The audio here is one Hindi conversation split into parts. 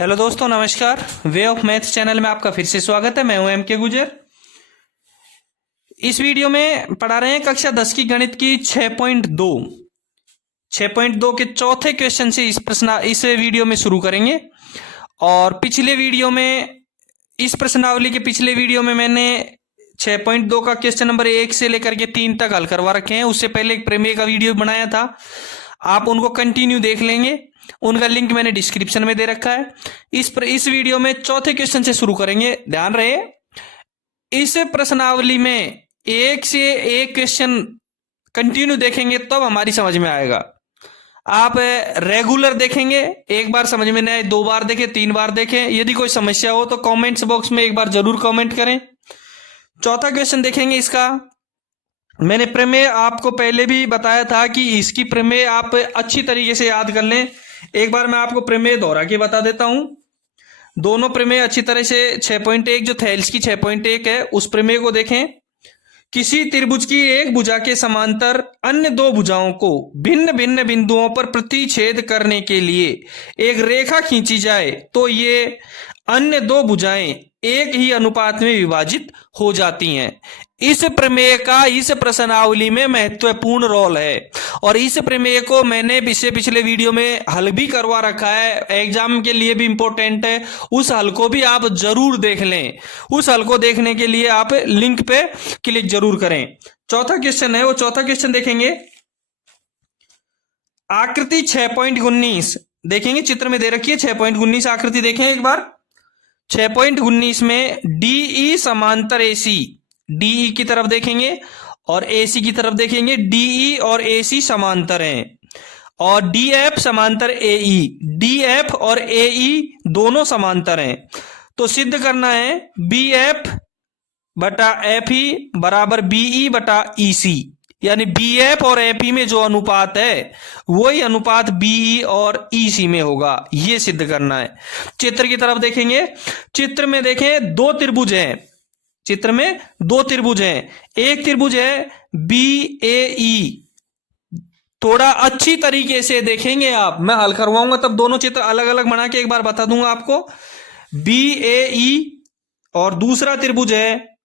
हेलो दोस्तों, नमस्कार। वे ऑफ मैथ्स चैनल में आपका फिर से स्वागत है। मैं हूं एम के गुजर। इस वीडियो में पढ़ा रहे हैं कक्षा 10 की गणित की 6.2 के चौथे क्वेश्चन से इस वीडियो में शुरू करेंगे। और पिछले वीडियो में, इस प्रश्नावली के पिछले वीडियो में मैंने 6.2 का क्वेश्चन नंबर 1 से लेकर के 3 तक हल करवा रखे हैं। उससे पहले एक प्रमेय का वीडियो बनाया था, आप उनको कंटिन्यू देख लेंगे। उनका लिंक मैंने डिस्क्रिप्शन में दे रखा है। इस वीडियो में चौथे क्वेश्चन से शुरू करेंगे। ध्यान रहे, इस प्रश्नावली में एक से एक क्वेश्चन कंटिन्यू देखेंगे तब हमारी समझ में आएगा। आप रेगुलर देखेंगे, एक बार समझ में नहीं आए 2 बार देखें, 3 बार देखें। यदि कोई समस्या हो तो कमेंट्स बॉक्स में एक बार जरूर कमेंट करें। चौथा क्वेश्चन देखेंगे। इसका मैंने प्रमेय आपको पहले भी बताया था कि इसकी प्रमेय आप अच्छी तरीके से याद कर लें। एक बार मैं आपको प्रमेय दोहरा के बता देता हूं। दोनों प्रमेय अच्छी तरह से 6.1 जो थेल्स की 6.1 है उस प्रमेय को देखें। किसी त्रिभुज की एक भुजा के समांतर अन्य 2 भुजाओं को भिन्न भिन्न बिंदुओं पर प्रतिच्छेद करने के लिए एक रेखा खींची जाए तो ये अन्य 2 भुजाएं एक ही अनुपात में विभाजित हो जाती हैं। इस प्रमेय का इस प्रश्नावली में महत्वपूर्ण रोल है और इस प्रमेय को मैंने पिछले वीडियो में हल भी करवा रखा है, एग्जाम के लिए भी इंपॉर्टेंट है। उस हल को भी आप जरूर देख लें। उस हल को देखने के लिए आप लिंक पे क्लिक जरूर करें। चौथा क्वेश्चन है, वो चौथा क्वेश्चन देखेंगे। आकृति 6.19 देखेंगे, चित्र में दे रखी है 6.19 आकृति। देखें एक बार 6.19 में डीई समांतर एसी, डीई की तरफ देखेंगे और एसी की तरफ देखेंगे। डीई और एसी समांतर हैं और डीएफ समांतर एई, डीएफ और एई दोनों समांतर हैं। तो सिद्ध करना है बीएफ बटा एफई बराबर बीई बटा ईसी, यानी बीएफ और एफई में जो अनुपात है वही अनुपात बीई और ईसी में होगा। यह सिद्ध करना है। चित्र की तरफ देखेंगे। चित्र में देखें 2 त्रिभुज हैं। चित्र में 2 त्रिभुज हैं। एक त्रिभुज है बीएई। थोड़ा अच्छी तरीके से देखेंगे आप, मैं हल करवाऊंगा तब दोनों चित्र अलग अलग बना के एक बार बता दूंगा आपको। बीएई और दूसरा त्रिभुज है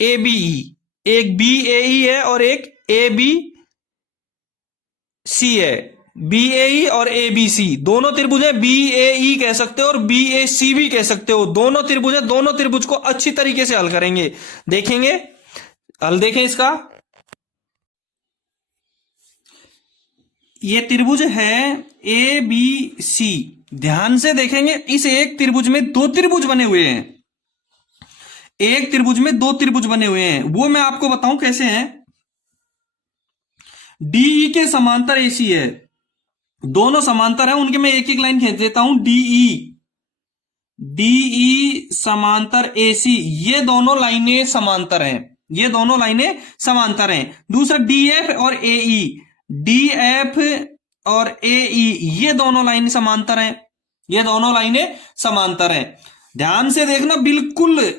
एबीई। एक बीएई है और एक एबीसी है। बीएई और एबीसी दोनों त्रिभुज है। बीएई कह सकते हो और बीएसी भी कह सकते हो। दोनों त्रिभुज है। दोनों त्रिभुज को अच्छी तरीके से हल करेंगे। देखेंगे, हल देखें इसका। ये त्रिभुज है एबीसी। ध्यान से देखेंगे, इस एक त्रिभुज में 2 त्रिभुज बने हुए हैं। एक त्रिभुज में 2 त्रिभुज बने हुए हैं, वो मैं आपको बताऊं कैसे हैं। डीई के समांतर एसी है, दोनों समांतर है, उनके मैं एक एक लाइन खींच देता हूं। डीई, डीई समांतर एसी, ये दोनों लाइनें समांतर हैं। ये दोनों लाइनें समांतर हैं। दूसरा डीएफ और एई, डीएफ और एई, ये दोनों लाइनें समांतर हैं। ये दोनों लाइनें समांतर हैं। ध्यान से देखना, बिल्कुल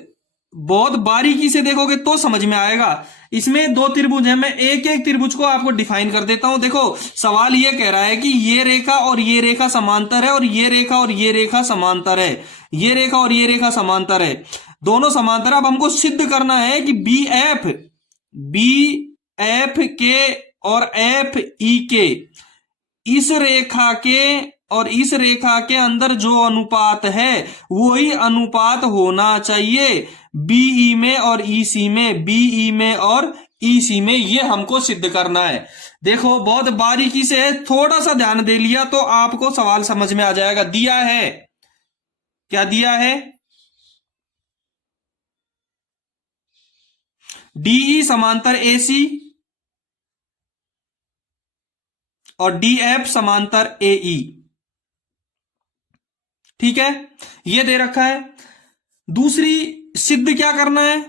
बहुत बारीकी से देखोगे तो समझ में आएगा। इसमें 2 त्रिभुज है। मैं एक एक त्रिभुज को आपको डिफाइन कर देता हूं। देखो, सवाल ये कह रहा है कि ये रेखा और ये रेखा समांतर है और ये रेखा और ये रेखा समांतर है। ये रेखा और ये रेखा समांतर है, दोनों समांतर। अब हमको सिद्ध करना है कि बी एफ के और एफ ई के, इस रेखा के और इस रेखा के अंदर जो अनुपात है वही अनुपात होना चाहिए बीई में और ईसी में, बीई में और ईसी में। ये हमको सिद्ध करना है। देखो, बहुत बारीकी से है, थोड़ा सा ध्यान दे लिया तो आपको सवाल समझ में आ जाएगा। दिया है, क्या दिया है? डीई समांतर एसी और डीएफ समांतर एई। ठीक है, ये दे रखा है। दूसरी सिद्ध क्या करना है,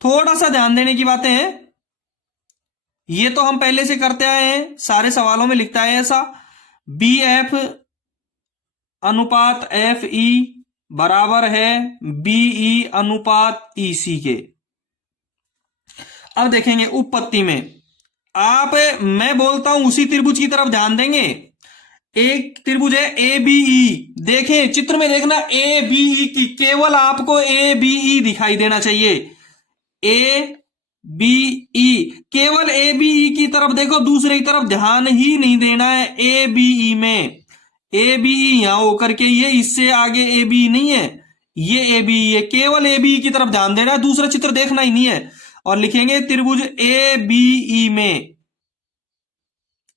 थोड़ा सा ध्यान देने की बातें हैं। ये तो हम पहले से करते आए हैं, सारे सवालों में लिखता है ऐसा। बी एफ अनुपात एफ ई बराबर है बीई अनुपात ईसी के। अब देखेंगे उपपत्ति में, मैं बोलता हूं उसी त्रिभुज की तरफ ध्यान देंगे। एक त्रिभुज है ए बी ई, देखें चित्र में देखना ए बी ई की, केवल आपको ए बी ई दिखाई देना चाहिए, ए बी ई, केवल ए बी ई की तरफ देखो, दूसरे की तरफ ध्यान ही नहीं देना है। ए बी ई में ए बी ई यहां होकर के ये, इससे आगे ए बी ई नहीं है, ये ए बी ई है, केवल ए बी ई की तरफ ध्यान देना है, दूसरा चित्र देखना ही नहीं है। और लिखेंगे त्रिभुज ए बी ई में,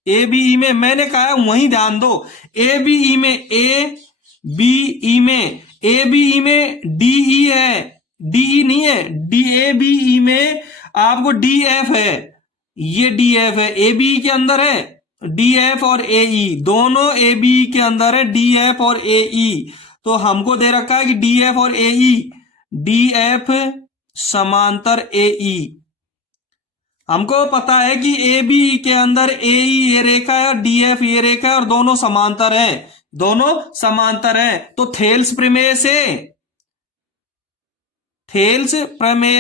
ए बी ई में मैंने कहा वहीं ध्यान दो, ए बी ई में, ए बी ई में, ए बी ई में डी ई है, डी ई नहीं है, डी ए बी ई में आपको डी एफ है, ये डी एफ है, ए बी ई के अंदर है डी एफ और ए ई, दोनों ए बी ई के अंदर है डी एफ और ए ई। तो हमको दे रखा है कि डी एफ और ए ई, डी एफ समांतर ए ई, हमको पता है कि ए बी के अंदर ए ई ये रेखा है और डी एफ ये रेखा है और दोनों समांतर है, दोनों समांतर है। तो थेल्स प्रमेय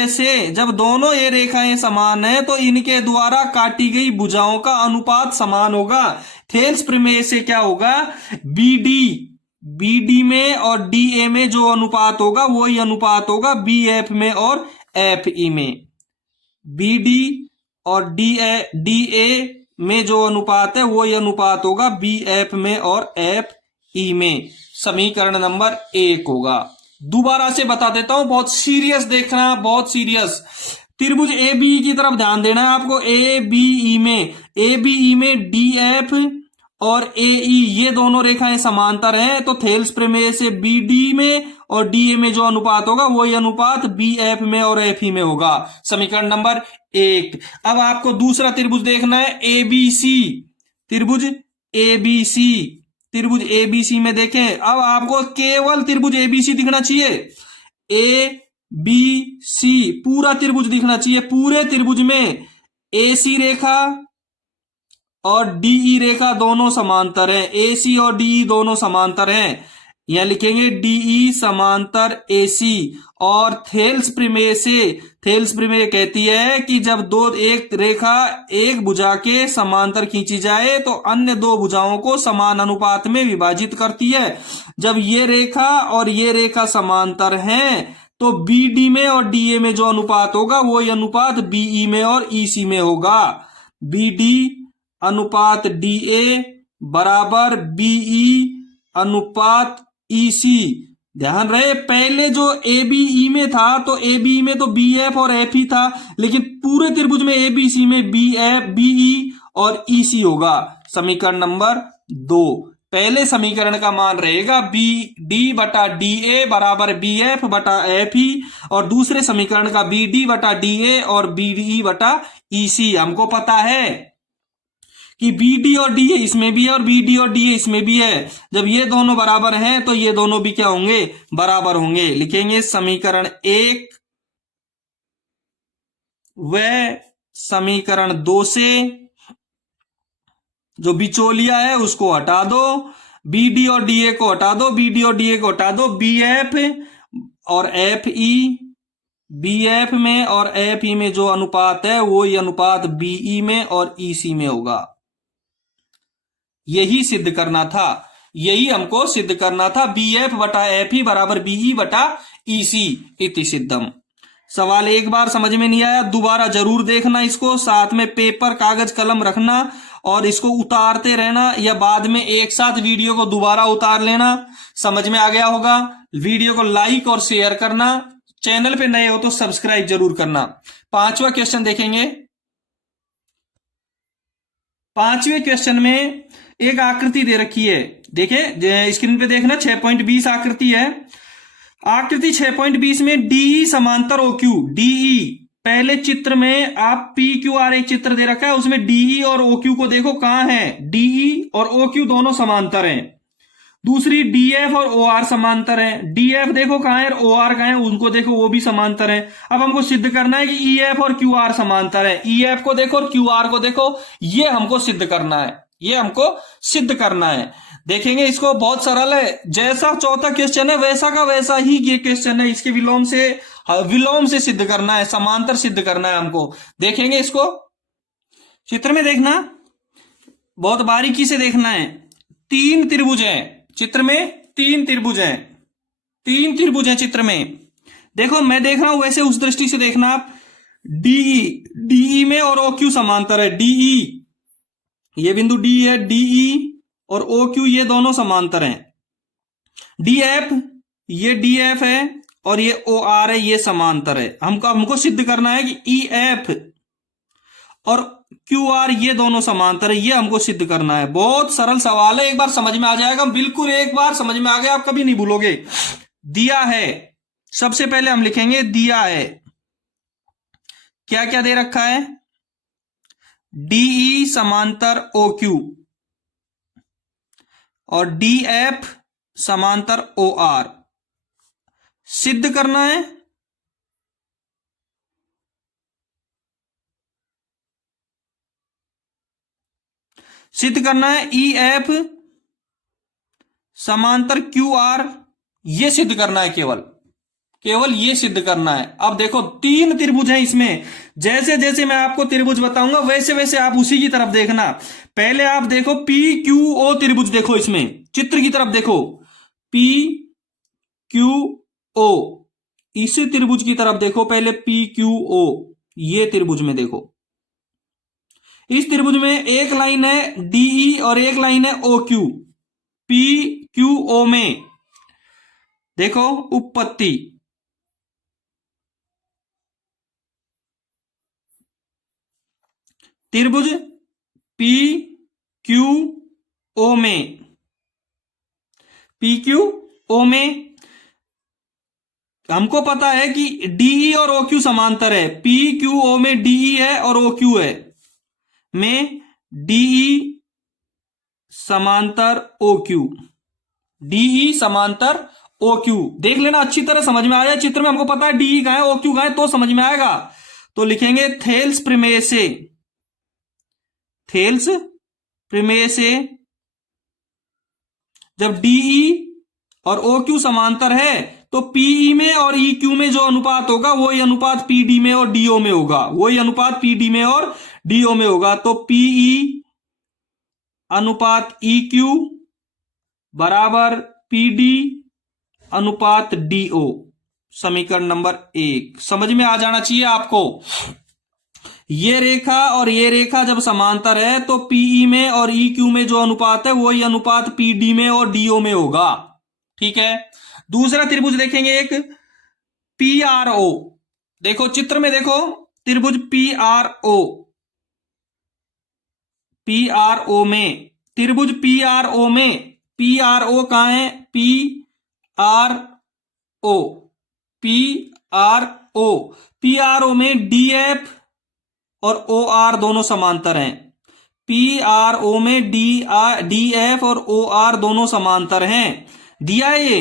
से जब दोनों ये रेखाएं समान है तो इनके द्वारा काटी गई भुजाओं का अनुपात समान होगा। थेल्स प्रमेय से क्या होगा, बी डी में और डी ए में जो अनुपात होगा वही अनुपात होगा बी एफ में और एफ ई में, बी डी और डी ए में जो अनुपात है वही अनुपात होगा बी एफ में और एफ ई में। समीकरण नंबर 1 होगा। दोबारा से बता देता हूं, बहुत सीरियस देखना, बहुत सीरियस। त्रिभुज ए बी की तरफ ध्यान देना है आपको। ए बी ई में डी एफ और ए ई ये दोनों रेखाएं समांतर हैं, तो थेल्स प्रमेय से बी डी में और डी ए में जो अनुपात होगा वही अनुपात बी एफ में और एफ ई में होगा। समीकरण नंबर 1। अब आपको दूसरा त्रिभुज देखना है, ए बी सी, त्रिभुज ए बी सी, त्रिभुज ए बी सी में देखें, अब आपको केवल त्रिभुज ए बी सी दिखना चाहिए, ए बी सी पूरा त्रिभुज दिखना चाहिए। पूरे त्रिभुज में ए सी रेखा और डीई रेखा दोनों समांतर हैं, ए सी और डीई दोनों समांतर हैं, यहां लिखेंगे डीई समांतर ए सी। और थेल्स प्रमेय कहती है कि जब एक रेखा एक भुजा के समांतर खींची जाए तो अन्य दो भुजाओं को समान अनुपात में विभाजित करती है। जब ये रेखा और ये रेखा समांतर हैं तो बी डी में और डी ए में जो अनुपात होगा वही अनुपात बीई में और ईसी में होगा। बी डी अनुपात डी ए बराबर बीई अनुपात ईसी। ध्यान रहे, पहले जो ए बी ई में था तो ए बी में तो बी एफ और एफ ई था, लेकिन पूरे त्रिभुज में ए बी सी में बी एफ बी ई और ई सी होगा। समीकरण नंबर 2, पहले समीकरण का मान रहेगा बी डी बटा डी ए बराबर बी एफ बटा एफ ई, और दूसरे समीकरण का बी डी बटा डी ए और बी ई बटा ई सी। हमको पता है कि बी डी और डी ए इसमें भी है और बी डी और डी ए इसमें भी है। जब ये दोनों बराबर हैं तो ये दोनों भी क्या होंगे, बराबर होंगे। लिखेंगे समीकरण 1 व समीकरण 2 से जो बिचौलिया है उसको हटा दो, बी डी और डी ए को हटा दो, बी डी और डी ए को हटा दो, बी एफ और एफ ई, बी एफ में और एफ ई में जो अनुपात है वो ये अनुपात बीई में और ईसी में होगा। यही सिद्ध करना था, यही हमको सिद्ध करना था, बी एफ बटा एफ ई बराबर बीई बटा ईसी इति सिद्धम। सवाल एक बार समझ में नहीं आया दोबारा जरूर देखना इसको, साथ में पेपर कागज कलम रखना और इसको उतारते रहना, या बाद में एक साथ वीडियो को दोबारा उतार लेना। समझ में आ गया होगा। वीडियो को लाइक और शेयर करना, चैनल पे नए हो तो सब्सक्राइब जरूर करना। 5वां क्वेश्चन देखेंगे। 5वें क्वेश्चन में एक आकृति दे रखी है, देखिए स्क्रीन पे देखना, 6.20 आकृति है। आकृति 6.20 में डीई समांतर ओक्यू, डीई पहले चित्र में आप पी क्यू आर एक चित्र दे रखा है, उसमें डीई और ओक्यू को देखो कहां है, डीई और ओक्यू दोनों समांतर हैं। दूसरी डीएफ और ओआर समांतर हैं, डीएफ देखो कहां है, ओआर कहां है, उनको देखो वो भी समांतर हैं। अब हमको सिद्ध करना है कि ईएफ और क्यूआर समांतर है, ईएफ को देखो और क्यूआर को देखो, ये हमको सिद्ध करना है, ये हमको सिद्ध करना है। देखेंगे इसको, बहुत सरल है, जैसा चौथा क्वेश्चन है वैसा का वैसा ही ये क्वेश्चन है, इसके विलोम से सिद्ध करना है, समांतर सिद्ध करना है हमको। देखेंगे इसको, चित्र में देखना, बहुत बारीकी से देखना है। तीन त्रिभुज हैं चित्र में, तीन त्रिभुज हैं, तीन त्रिभुज हैं चित्र में। देखो मैं देख रहा हूं, वैसे उस दृष्टि से देखना आप। डीई, डीई में और ओ क्यू समांतर है। डीई, ये बिंदु डी है, डीई और ओ क्यू ये दोनों समांतर हैं। डीएफ, ये डीएफ है और ये ओ आर है, ये समांतर है। हमको सिद्ध करना है कि ई एफ और क्यू आर ये दोनों समांतर है, ये हमको सिद्ध करना है। बहुत सरल सवाल है, एक बार समझ में आ जाएगा, बिल्कुल एक बार समझ में आ गया आप कभी नहीं भूलोगे। दिया है, सबसे पहले हम लिखेंगे दिया है। क्या क्या दे रखा है? डीई समांतर ओ क्यू और डीएफ समांतर ओ आर। सिद्ध करना है, सिद्ध करना है ई एफ समांतर क्यू आर, ये सिद्ध करना है, केवल ये सिद्ध करना है। अब देखो तीन त्रिभुज हैं इसमें, जैसे जैसे मैं आपको त्रिभुज बताऊंगा वैसे वैसे आप उसी की तरफ देखना। पहले आप देखो पी क्यू ओ त्रिभुज, देखो इसमें चित्र की तरफ देखो, पी क्यू ओ, इस त्रिभुज की तरफ देखो पहले, पी क्यू ओ, ये त्रिभुज में देखो। इस त्रिभुज में एक लाइन है डीई और एक लाइन है O Q. P Q O में देखो उपपत्ति, त्रिभुज पी क्यू ओ में, पी क्यू ओ में हमको पता है कि डीई और ओ क्यू समांतर है। पी क्यू ओ में डीई है और ओ क्यू है, में डीई समांतर ओ क्यू, डीई समांतर ओ क्यू। देख लेना अच्छी तरह, समझ में आ जाए। चित्र में हमको पता है डीई कहां है, ओ क्यू कहां है, तो समझ में आएगा। तो लिखेंगे थेल्स प्रमेय से, थेल्स प्रमेय से जब डीई और ओ क्यू समांतर है तो पीई में और ई क्यू में जो अनुपात होगा वही अनुपात पीडी में और डीओ में होगा, वही अनुपात पीडी में और डीओ में होगा। तो पीई अनुपात ई क्यू बराबर पीडी अनुपात डीओ, समीकरण नंबर 1। समझ में आ जाना चाहिए आपको। ये रेखा और ये रेखा जब समांतर है तो पीई में और ई क्यू में जो अनुपात है वही अनुपात पीडी में और डीओ में होगा। ठीक है, दूसरा त्रिभुज देखेंगे, एक पी आर ओ। देखो चित्र में देखो, त्रिभुज P R O, P R O में, त्रिभुज पी आर ओ में, पी आर ओ कहां है? P R O, P R O, P R O में डीएफ और ओ आर दोनों समांतर हैं। पी आर ओ में डी एफ और ओ आर दोनों समांतर हैं। दिया है ये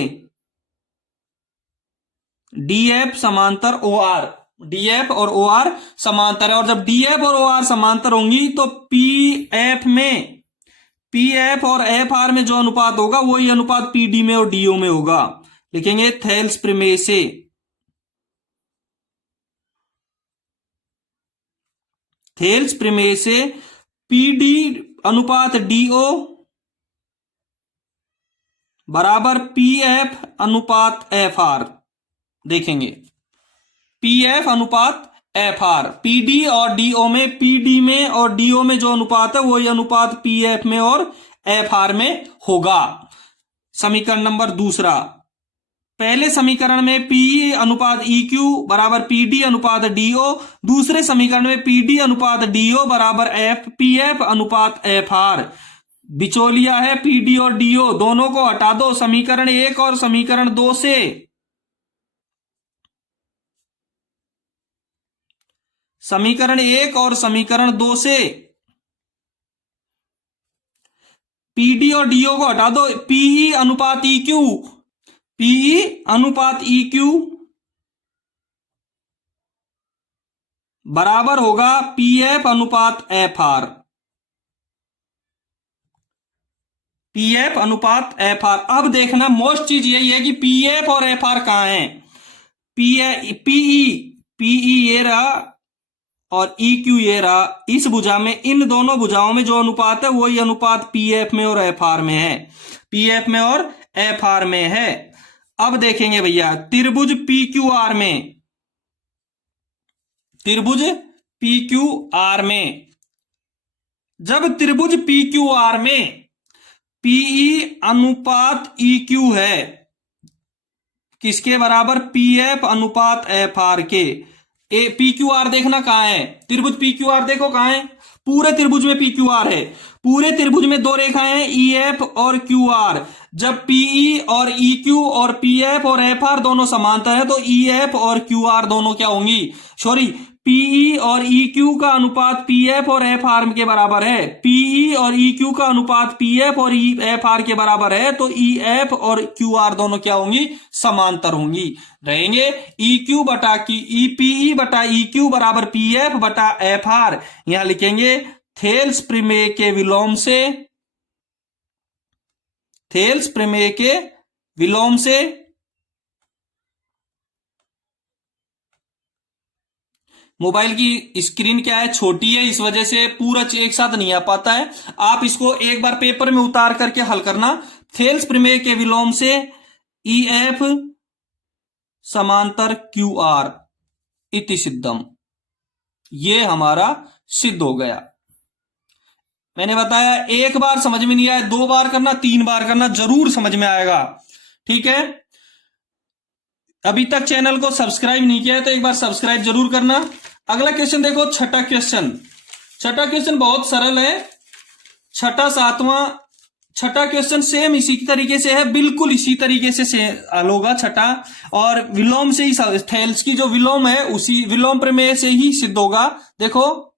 डीएफ समांतर ओ आर, डीएफ और ओ आर समांतर है। और जब डीएफ और ओ आर समांतर होंगी तो पीएफ में, पीएफ और एफ आर में जो अनुपात होगा वही अनुपात पीडी में और डीओ में होगा। लिखेंगे थेल्स प्रमेय से, थेल्स प्रमेय से पीडी अनुपात डीओ बराबर पीएफ अनुपात एफ आर। देखेंगे पीएफ अनुपात एफ आर, पीडी और डीओ में, पीडी में और डीओ में जो अनुपात है वही अनुपात पीएफ में और एफ आर में होगा। समीकरण नंबर दूसरा, पहले समीकरण में पी अनुपात ई क्यू बराबर पीडी अनुपात डीओ, दूसरे समीकरण में पीडी अनुपात डीओ बराबर एफ पीएफ अनुपात एफ आर। बिचौलिया है पीडी और डीओ, दोनों को हटा दो समीकरण 1 और समीकरण 2 से। समीकरण 1 और समीकरण 2 से पीडी और डीओ को हटा दो, पीई अनुपात ई क्यू, पीई अनुपात ई क्यू बराबर होगा पीएफ अनुपात एफ आर, पीएफ अनुपात एफ आर। अब देखना मोस्ट चीज यही है कि पीएफ और एफ आर कहां है। पीई, पीई ये रहा और ई क्यू ये रहा। इस भुजा में, इन दोनों भुजाओं में जो अनुपात है वही अनुपात पी एफ में और एफ आर में है, पी एफ में और एफ आर में है। अब देखेंगे भैया त्रिभुज पी क्यू आर में, त्रिभुज पी क्यू आर में, जब त्रिभुज पी क्यू आर में पीई अनुपात ई क्यू है, किसके बराबर? पी एफ अनुपात एफ आर के। ए पी क्यू आर देखना कहां है, त्रिभुज पी क्यू आर देखो कहां है, पूरे त्रिभुज में पी क्यू आर है। पूरे त्रिभुज में दो रेखाएं हैं, ई एफ और क्यू आर। जब पीई और ई क्यू और पी एफ और एफ आर दोनों समांतर है तो ई एफ और क्यू आर दोनों क्या होंगी? सॉरी, पीई और ई क्यू का अनुपात पी एफ और एफ आर के बराबर है। पीई और ई क्यू का अनुपात पी एफ और एफ आर के बराबर है तो ई एफ और क्यू आर दोनों क्या होंगी? समांतर होंगी। रहेंगे ई क्यू बटा की ई पीई बटा ई क्यू बराबर पी एफ बटा एफ आर। यहां लिखेंगे थेल्स प्रमेय के विलोम से, थेल्स प्रमेय के विलोम से मोबाइल की स्क्रीन क्या है, छोटी है, इस वजह से पूरा एक साथ नहीं आ पाता है। आप इसको एक बार पेपर में उतार करके हल करना। थेल्स प्रमेय के विलोम से ई एफ समांतर क्यू आर इति सिद्धम, ये हमारा सिद्ध हो गया। मैंने बताया एक बार समझ में नहीं आया, 2 बार करना, 3 बार करना, जरूर समझ में आएगा। ठीक है, अभी तक चैनल को सब्सक्राइब नहीं किया है तो एक बार सब्सक्राइब जरूर करना। अगला क्वेश्चन देखो, छठा क्वेश्चन। छठा क्वेश्चन बहुत सरल है। छठा सातवां, छठा क्वेश्चन सेम इसी तरीके से है, बिल्कुल इसी तरीके से हल होगा छठा, और विलोम से ही, थेल्स की जो विलोम है उसी विलोम प्रमेय से ही सिद्ध होगा। देखो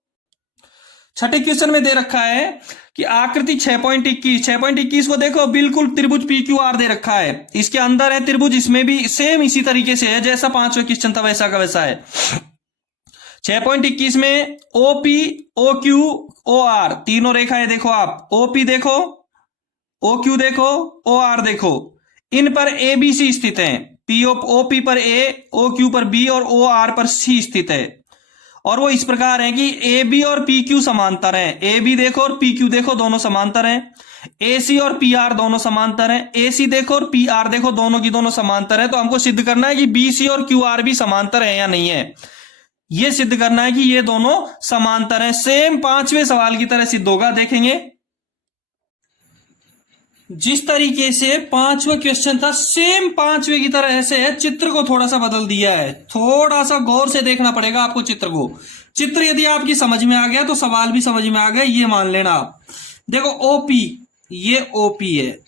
छठे क्वेश्चन में दे रखा है कि आकृति 6.21 को देखो, बिल्कुल त्रिभुज पी क्यू आर दे रखा है, इसके अंदर है त्रिभुज, इसमें भी सेम इसी तरीके से है जैसा 5वां क्वेश्चन था वैसा का वैसा है। 6.21 में O P O Q O R तीनों रेखाएं देखो आप, ओ पी देखो, ओ क्यू देखो, ओ आर देखो, इन पर ए बी सी स्थित है। पी ओ पी पर ए, ओ क्यू पर बी और ओ आर पर सी स्थित है। और वो इस प्रकार है कि ए बी और पी क्यू समांतर है, ए बी देखो और पी क्यू देखो दोनों समांतर हैं। ए सी और पी आर दोनों समांतर हैं, ए सी देखो और पी आर देखो दोनों की दोनों समांतर है। तो हमको सिद्ध करना है कि बी सी और क्यू आर भी समांतर है या नहीं है, ये सिद्ध करना है कि ये दोनों समांतर है। सेम 5वें सवाल की तरह सिद्ध होगा। देखेंगे जिस तरीके से 5वां क्वेश्चन था सेम 5वें की तरह ऐसे है, चित्र को थोड़ा सा बदल दिया है, थोड़ा सा गौर से देखना पड़ेगा आपको चित्र को। चित्र यदि आपकी समझ में आ गया तो सवाल भी समझ में आ गया, ये मान लेना आप। देखो ओपी, ये ओपी है,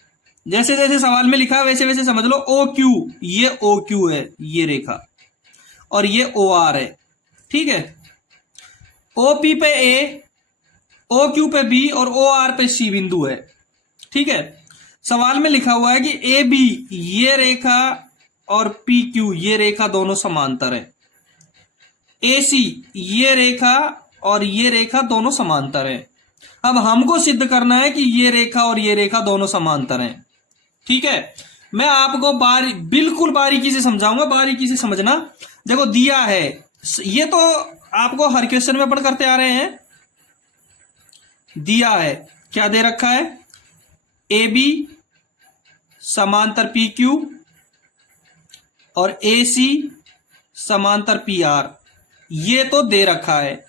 जैसे जैसे सवाल में लिखा है वैसे वैसे समझ लो। ओ क्यू, ये ओ क्यू है, ये रेखा, और ये ओ आर है। ठीक है, ओपी पे ए, ओ क्यू पे बी और ओ आर पे सी बिंदु है। ठीक है, सवाल में लिखा हुआ है कि ए बी ये रेखा और पी क्यू ये रेखा दोनों समांतर है। ए सी ये रेखा और ये रेखा दोनों समांतर है। अब हमको सिद्ध करना है कि ये रेखा और ये रेखा दोनों समांतर हैं। ठीक है, मैं आपको बिल्कुल बारीकी से समझाऊंगा, बारीकी से समझना। देखो दिया है, ये तो आपको हर क्वेश्चन में पढ़ करते आ रहे हैं। दिया है, क्या दे रखा है? ए बी समांतर पी क्यू और ए सी समांतर पी आर, ये तो दे रखा है।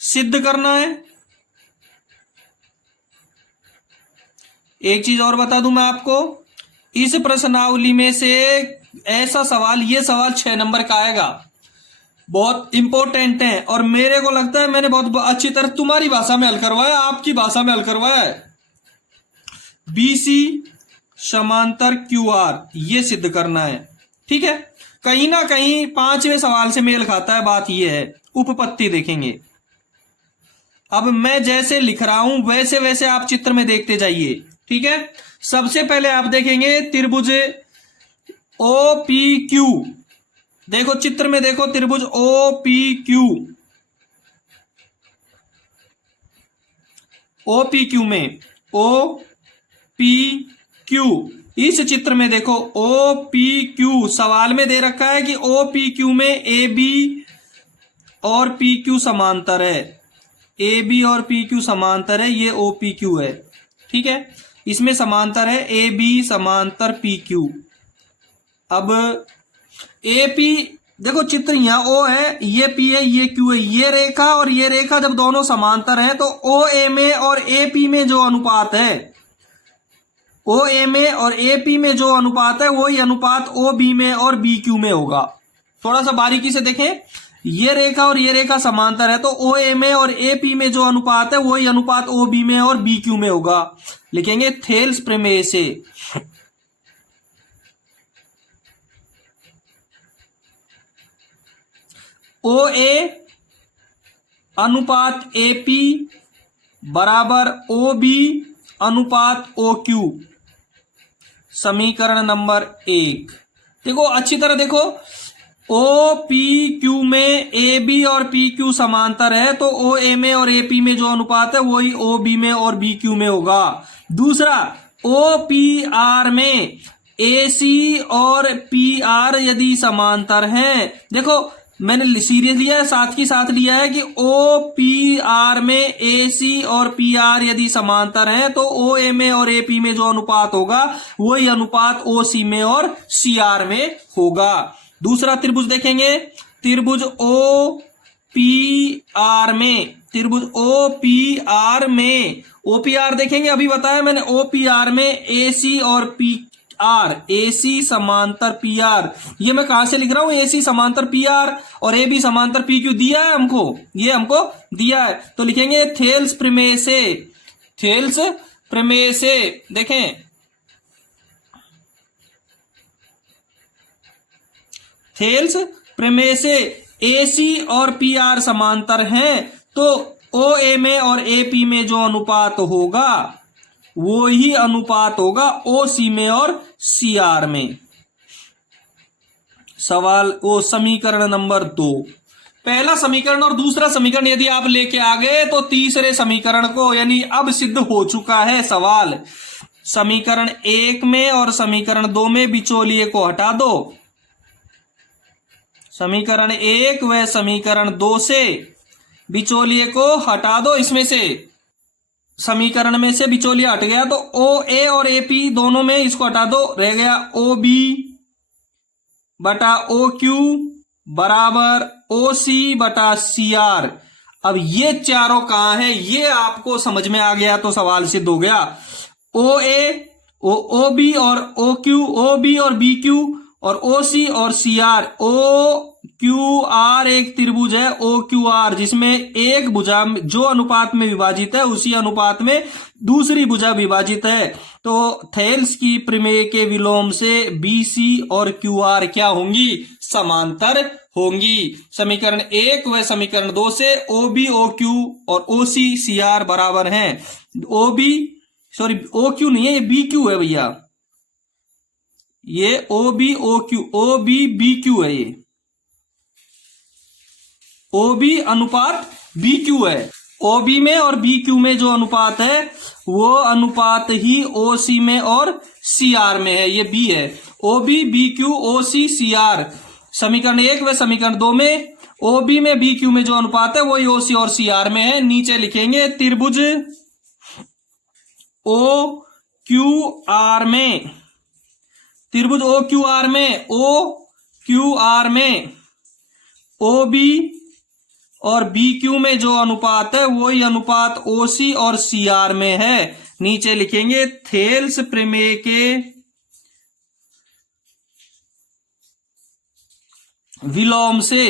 सिद्ध करना है। एक चीज और बता दूं मैं आपको, इस प्रश्नावली में से ऐसा सवाल, ये सवाल 6 नंबर का आएगा, बहुत इंपॉर्टेंट है। और मेरे को लगता है मैंने बहुत अच्छी तरह तुम्हारी भाषा में हल करवाया, आपकी भाषा में हल करवाया है। बीसी समांतर क्यू आर, ये सिद्ध करना है। ठीक है, कहीं ना कहीं 5वें सवाल से मेल खाता है, बात ये है। उपपत्ति देखेंगे। अब मैं जैसे लिख रहा हूं वैसे वैसे आप चित्र में देखते जाइए। ठीक है, सबसे पहले आप देखेंगे त्रिभुज ओ पी क्यू। देखो चित्र में देखो, त्रिभुज O P Q, O P Q में ओ पी क्यू, इस चित्र में देखो ओ पी क्यू, सवाल में दे रखा है कि ओ पी क्यू में ए बी और पी क्यू समांतर है, ए बी और पी क्यू समांतर है, ये ओ पी क्यू है, ठीक है। इसमें समांतर है ए बी समांतर पी क्यू। अब ए पी देखो चित्र यहां ओ है, ये पी है, ये क्यू है, ये रेखा और ये रेखा जब दोनों समांतर हैं तो ओ ए में और ए पी में जो अनुपात है, ओ ए में और ए पी में जो अनुपात है वही अनुपात ओ बी में और बी क्यू में होगा। थोड़ा सा बारीकी से देखें, ये रेखा और ये रेखा समांतर है तो ओ ए में और ए पी में जो अनुपात है वही अनुपात ओ बी में और बी क्यू में होगा। लिखेंगे थेल्स प्रमेय से ओ ए अनुपात ए पी बराबर ओ बी अनुपात ओ क्यू, समीकरण नंबर 1। देखो अच्छी तरह देखो, ओ पी क्यू में ए बी और पी क्यू समांतर है तो ओ ए में और ए पी में जो अनुपात है वही ओ बी में और बी क्यू में होगा। दूसरा, ओ पी आर में ए सी और पी आर यदि समांतर हैं, देखो मैंने सीरीज लिया है, साथ की साथ लिया है कि ओ पी आर में ए सी और पी आर यदि समांतर हैं तो ओ ए में और ए पी में जो अनुपात होगा वही अनुपात ओ सी में और सी आर में होगा। दूसरा त्रिभुज देखेंगे, त्रिभुज ओ पी आर में, त्रिभुज ओ पी आर में, ओ पी आर देखेंगे, अभी बताया मैंने, ओ पी आर में ए सी और पी आर, ए सी समांतर पी आर, ये मैं कहां से लिख रहा हूं, ए सी समांतर पी आर और ए बी समांतर पी क्यू दिया है हमको, ये हमको दिया है तो लिखेंगे थेल्स प्रमेय से, थेल्स प्रमेय से देखें, थेल्स प्रमेय से ए सी और पी आर समांतर हैं तो ओ ए में और ए पी में जो अनुपात होगा वो ही अनुपात होगा ओ सी में और सी आर में। सवाल ओ समीकरण नंबर 2, पहला समीकरण और दूसरा समीकरण यदि आप लेके आ गए तो तीसरे समीकरण को यानी अब सिद्ध हो चुका है सवाल। समीकरण 1 में और समीकरण 2 में बिचौलिए को हटा दो, समीकरण 1 व समीकरण 2 से बिचौलिए को हटा दो, इसमें से समीकरण में से बिचौलिया हट गया तो ओ ए और ए पी दोनों में इसको हटा दो, रह गया ओ बी बटा ओ क्यू बराबर ओ सी बटा सी आर। अब ये चारों कहां है ये आपको समझ में आ गया तो सवाल सिद्ध हो गया। ओ ए ओ बी और ओ क्यू, ओ बी और बी क्यू और ओ सी और C R. O Q R एक त्रिभुज है ओ क्यू आर, जिसमें एक भुजा जो अनुपात में विभाजित है उसी अनुपात में दूसरी भुजा विभाजित है। तो थेल्स की प्रमेय के विलोम से बी सी और क्यू आर क्या होंगी, समांतर होंगी। समीकरण 1 व समीकरण 2 से ओ बी ओ क्यू और ओ सी सी आर बराबर हैं। O B sorry O Q नहीं है, ये बी क्यू है भैया, ये O B O Q, O B B Q है, ये ओ बी अनुपात बी क्यू है। ओ बी में और बी क्यू में जो अनुपात है वो अनुपात ही ओ सी में और सी आर में है, ये बी है। O B B Q O C C R. समीकरण 1 व समीकरण 2 में ओ बी में बी क्यू में जो अनुपात है वही ओ सी और सी आर में है। नीचे लिखेंगे त्रिभुज ओ क्यू आर में, त्रिभुज ओ क्यू आर में, ओ क्यू आर में ओ बी और बी क्यू में जो अनुपात है वही अनुपात ओ सी और सी आर में है। नीचे लिखेंगे थेल्स प्रमेय के विलोम से,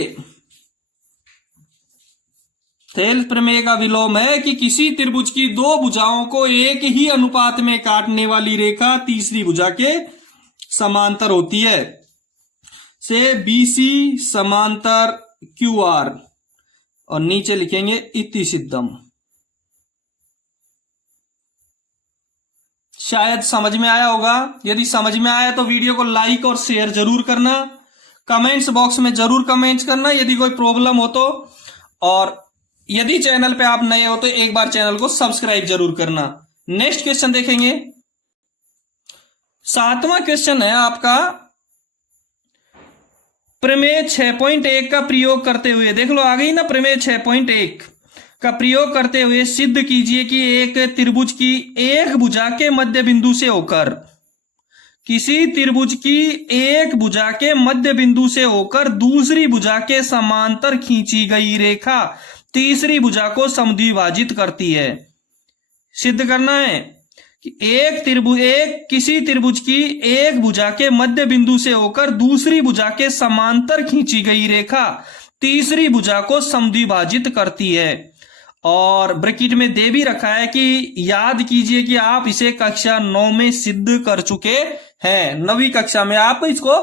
थेल्स प्रमेय का विलोम है कि किसी त्रिभुज की दो भुजाओं को एक ही अनुपात में काटने वाली रेखा तीसरी भुजा के समांतर होती है। से बी सी समांतर क्यू आर और नीचे लिखेंगे इति सिद्धम। शायद समझ में आया होगा, यदि समझ में आया तो वीडियो को लाइक और शेयर जरूर करना, कमेंट्स बॉक्स में जरूर कमेंट्स करना यदि कोई प्रॉब्लम हो तो, और यदि चैनल पे आप नए हो तो एक बार चैनल को सब्सक्राइब जरूर करना। नेक्स्ट क्वेश्चन देखेंगे, 7वां क्वेश्चन है आपका, प्रमेय 6.1 का प्रयोग करते हुए, देख लो आ गई ना, प्रमेय 6.1 का प्रयोग करते हुए सिद्ध कीजिए कि एक त्रिभुज की एक भुजा के मध्य बिंदु से होकर, किसी त्रिभुज की एक भुजा के मध्य बिंदु से होकर दूसरी भुजा के समांतर खींची गई रेखा तीसरी भुजा को समद्विभाजित करती है। सिद्ध करना है कि किसी त्रिभुज की एक भुजा के मध्य बिंदु से होकर दूसरी भुजा के समांतर खींची गई रेखा तीसरी भुजा को समद्विभाजित करती है। और ब्रैकेट में दे भी रखा है कि याद कीजिए कि आप इसे कक्षा 9 में सिद्ध कर चुके हैं, 9वीं कक्षा में आप इसको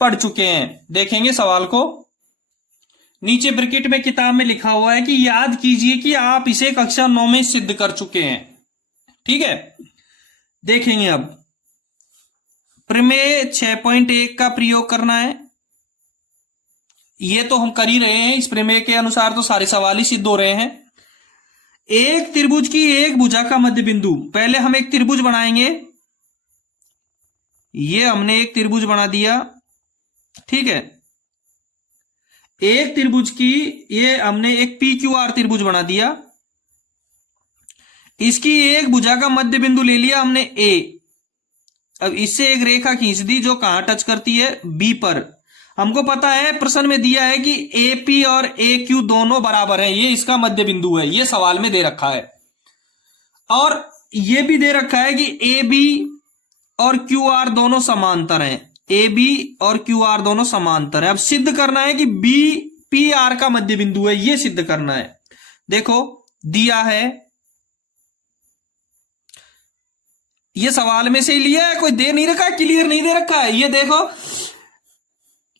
पढ़ चुके हैं। देखेंगे सवाल को, नीचे ब्रैकेट में किताब में लिखा हुआ है कि याद कीजिए कि आप इसे कक्षा 9 में सिद्ध कर चुके हैं। ठीक है, देखेंगे अब प्रमेय 6.1 का प्रयोग करना है। ये तो हम कर ही रहे हैं, इस प्रमेय के अनुसार तो सारे सवाल ही सिद्ध हो रहे हैं। एक त्रिभुज की एक भुजा का मध्य बिंदु, पहले हम एक त्रिभुज बनाएंगे। ये हमने एक त्रिभुज बना दिया, ठीक है। एक त्रिभुज की ये हमने एक PQR त्रिभुज बना दिया। इसकी एक भुजा का मध्य बिंदु ले लिया हमने A। अब इससे एक रेखा खींच दी जो कहां टच करती है, B पर। हमको पता है, प्रश्न में दिया है कि AP और AQ दोनों बराबर है, ये इसका मध्य बिंदु है, ये सवाल में दे रखा है। और ये भी दे रखा है कि AB और QR दोनों समांतर हैं, AB और QR दोनों समांतर है। अब सिद्ध करना है कि B PR का मध्य बिंदु है, ये सिद्ध करना है। देखो दिया है, ये सवाल में से ही लिया है, कोई दे नहीं रखा, क्लियर नहीं दे रखा है। ये देखो,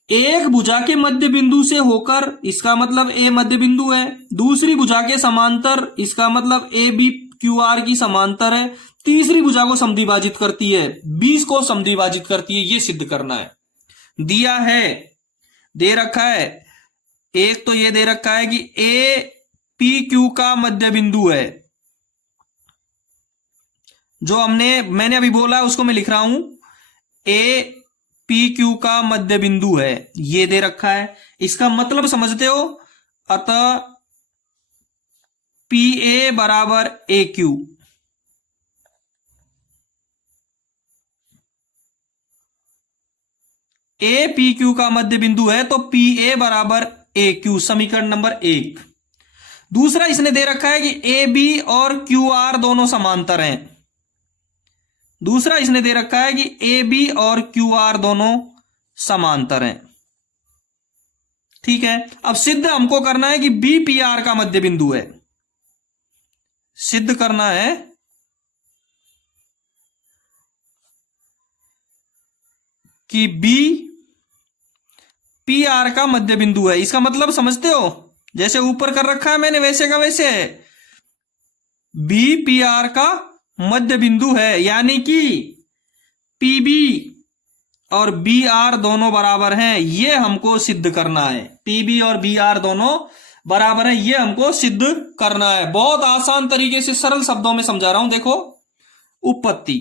एक भुजा के मध्य बिंदु से होकर, इसका मतलब A मध्य बिंदु है, दूसरी भुजा के समांतर, इसका मतलब AB QR की समांतर है, तीसरी भुजा को समद्विभाजित करती है, 20 को समद्विभाजित करती है, ये सिद्ध करना है। दिया है, दे रखा है, एक तो ये दे रखा है कि APQ का मध्य बिंदु है, जो मैंने अभी बोला उसको मैं लिख रहा हूं, APQ का मध्य बिंदु है, ये दे रखा है। इसका मतलब समझते हो, अतः PA बराबर AQ, APQ का मध्य बिंदु है तो PA बराबर AQ, समीकरण नंबर 1। दूसरा इसने दे रखा है कि AB और QR दोनों समांतर हैं। दूसरा इसने दे रखा है कि AB और QR दोनों समांतर हैं, ठीक है। अब सिद्ध हमको करना है कि BPR का मध्य बिंदु है, सिद्ध करना है कि BPR का मध्य बिंदु है। इसका मतलब समझते हो, जैसे ऊपर कर रखा है मैंने वैसे का वैसे है, BPR का मध्य बिंदु है, यानी कि PB और BR दोनों बराबर हैं, ये हमको सिद्ध करना है। PB और BR दोनों बराबर हैं, ये हमको सिद्ध करना है। बहुत आसान तरीके से सरल शब्दों में समझा रहा हूं। देखो उत्पत्ति,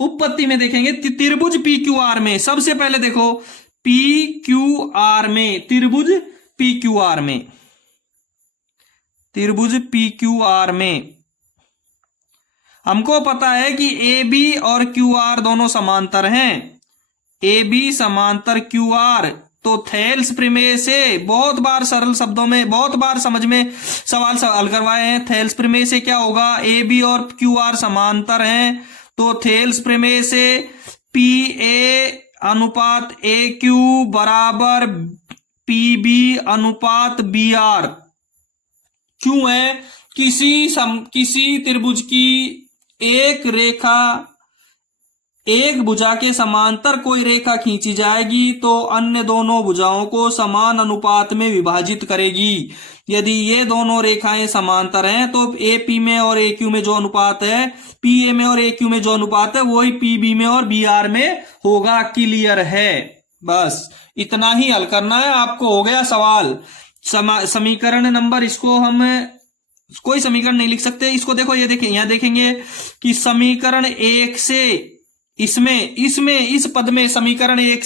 उत्पत्ति में देखेंगे त्रिभुज PQR में, सबसे पहले देखो PQR में, त्रिभुज PQR में, त्रिभुज PQR में हमको पता है कि AB और QR दोनों समांतर हैं, AB समांतर QR। तो थेल्स प्रमेय से बहुत बार सरल शब्दों में, बहुत बार समझ में सवाल हल करवाए हैं। थेल्स प्रमेय से क्या होगा, AB और QR समांतर हैं, तो थेल्स प्रमेय से PA अनुपात AQ बराबर PB अनुपात BR क्यों है, किसी त्रिभुज की एक रेखा, एक भुजा के समांतर कोई रेखा खींची जाएगी तो अन्य दोनों भुजाओं को समान अनुपात में विभाजित करेगी। यदि ये दोनों रेखाएं समांतर हैं तो AP में और AQ में जो अनुपात है, PA में और AQ में जो अनुपात है, वही PB में और BR में होगा। क्लियर है, बस इतना ही हल करना है आपको, हो गया सवाल। समीकरण नंबर, इसको हम कोई समीकरण नहीं लिख सकते, इसको देखो, ये देखें, यहां देखेंगे कि समीकरण 1 से इस पद में समीकरण एक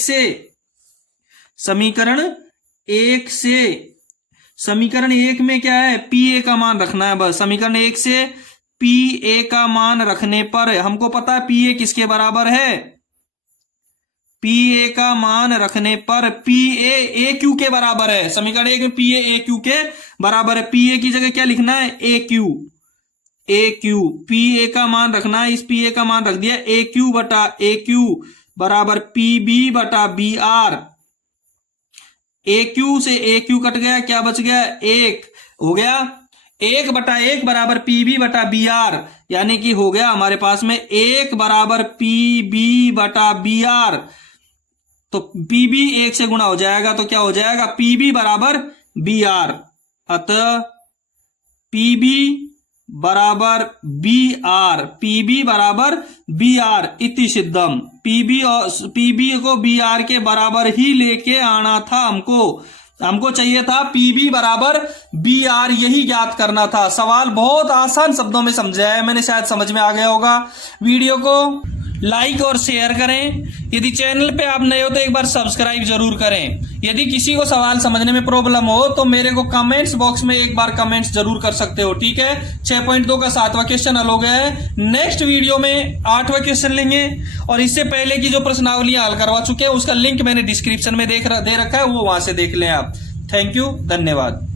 में क्या है, पी ए का मान रखना है बस। समीकरण एक से पी ए का मान रखने पर हमको पता है पी ए किसके बराबर है, पी ए का मान रखने पर पी ए क्यू के बराबर है। समीकरण एक में पी ए क्यू के बराबर है। पी ए की जगह क्या लिखना है, ए क्यू। पी ए का मान रखना है, इस पी ए का मान रख दिया ए क्यू बराबर पी बी बटा बी आर। ए क्यू से ए क्यू कट गया, क्या बच गया, एक हो गया, 1/1 बराबर पी बी बटा बी आर, यानी कि हो गया हमारे पास में 1 बराबर पी बी बटा बी आर। तो पी बी 1 से गुणा हो जाएगा तो क्या हो जाएगा, पी बी बराबर बी आर। अतः पी बी बराबर बी आर, पी बी बराबर बी आर इति सिद्धम। पी बी को बी आर के बराबर ही लेके आना था हमको चाहिए था पी बी बराबर बी आर, यही ज्ञात करना था। सवाल बहुत आसान शब्दों में समझाया है मैंने, शायद समझ में आ गया होगा। वीडियो को लाइक और शेयर करें। यदि चैनल पे आप नए हो तो एक बार सब्सक्राइब जरूर करें। यदि किसी को सवाल समझने में प्रॉब्लम हो तो मेरे को कमेंट्स बॉक्स में एक बार कमेंट्स जरूर कर सकते हो, ठीक है। 6.2 का 7वां क्वेश्चन हल हो गया है। नेक्स्ट वीडियो में 8वां क्वेश्चन लेंगे और इससे पहले की जो प्रश्नावलियां हल करवा चुके हैं उसका लिंक मैंने डिस्क्रिप्शन में दे रखा है, वो वहां से देख लें आप। थैंक यू, धन्यवाद।